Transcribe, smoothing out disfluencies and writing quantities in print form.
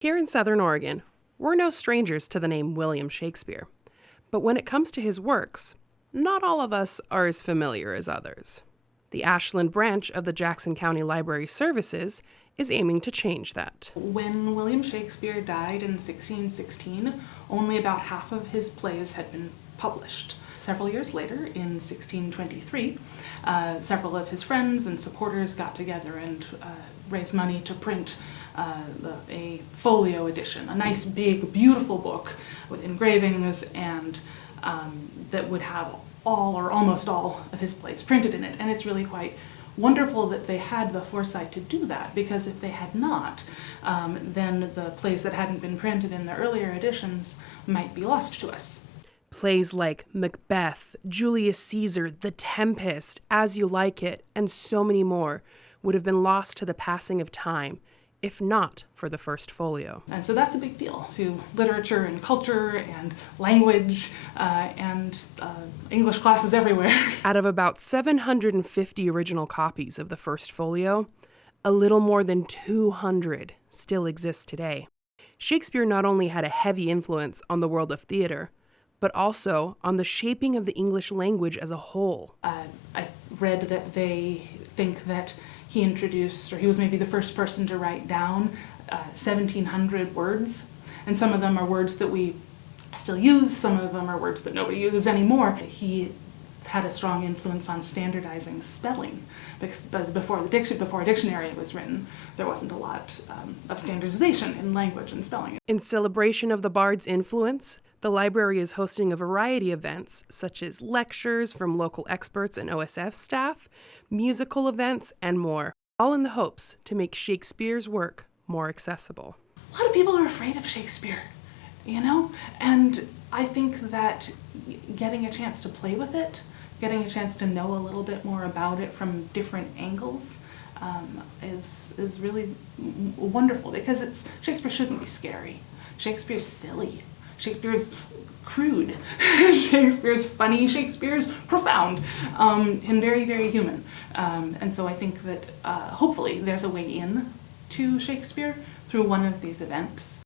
Here in Southern Oregon, we're no strangers to the name William Shakespeare. But when it comes to his works, not all of us are as familiar as others. The Ashland branch of the Jackson County Library Services is aiming to change that. When William Shakespeare died in 1616, only about half of his plays had been published. Several years later, in 1623, several of his friends and supporters got together and raised money to print a folio edition, a nice big beautiful book with engravings and that would have all or almost all of his plays printed in it. And it's really quite wonderful that they had the foresight to do that, because if they had not, then the plays that hadn't been printed in the earlier editions might be lost to us. Plays like Macbeth, Julius Caesar, The Tempest, As You Like It, and so many more would have been lost to the passing of time, if not for the first folio. And so that's a big deal to literature and culture and language and English classes everywhere. Out of about 750 original copies of the first folio, a little more than 200 still exist today. Shakespeare not only had a heavy influence on the world of theater, but also on the shaping of the English language as a whole. I read that they think that he introduced, or he was maybe the first person to write down 1,700 words, and some of them are words that we still use, some of them are words that nobody uses anymore. He had a strong influence on standardizing spelling, because before a dictionary was written, there wasn't a lot of standardization in language and spelling. In celebration of the Bard's influence, the library is hosting a variety of events, such as lectures from local experts and OSF staff, musical events, and more, all in the hopes to make Shakespeare's work more accessible. A lot of people are afraid of Shakespeare, you know? And I think that getting a chance to play with it, getting a chance to know a little bit more about it from different angles is really wonderful, because Shakespeare shouldn't be scary. Shakespeare's silly. Shakespeare's crude. Shakespeare's funny. Shakespeare's profound and very, very human. And so I think that hopefully there's a way in to Shakespeare through one of these events.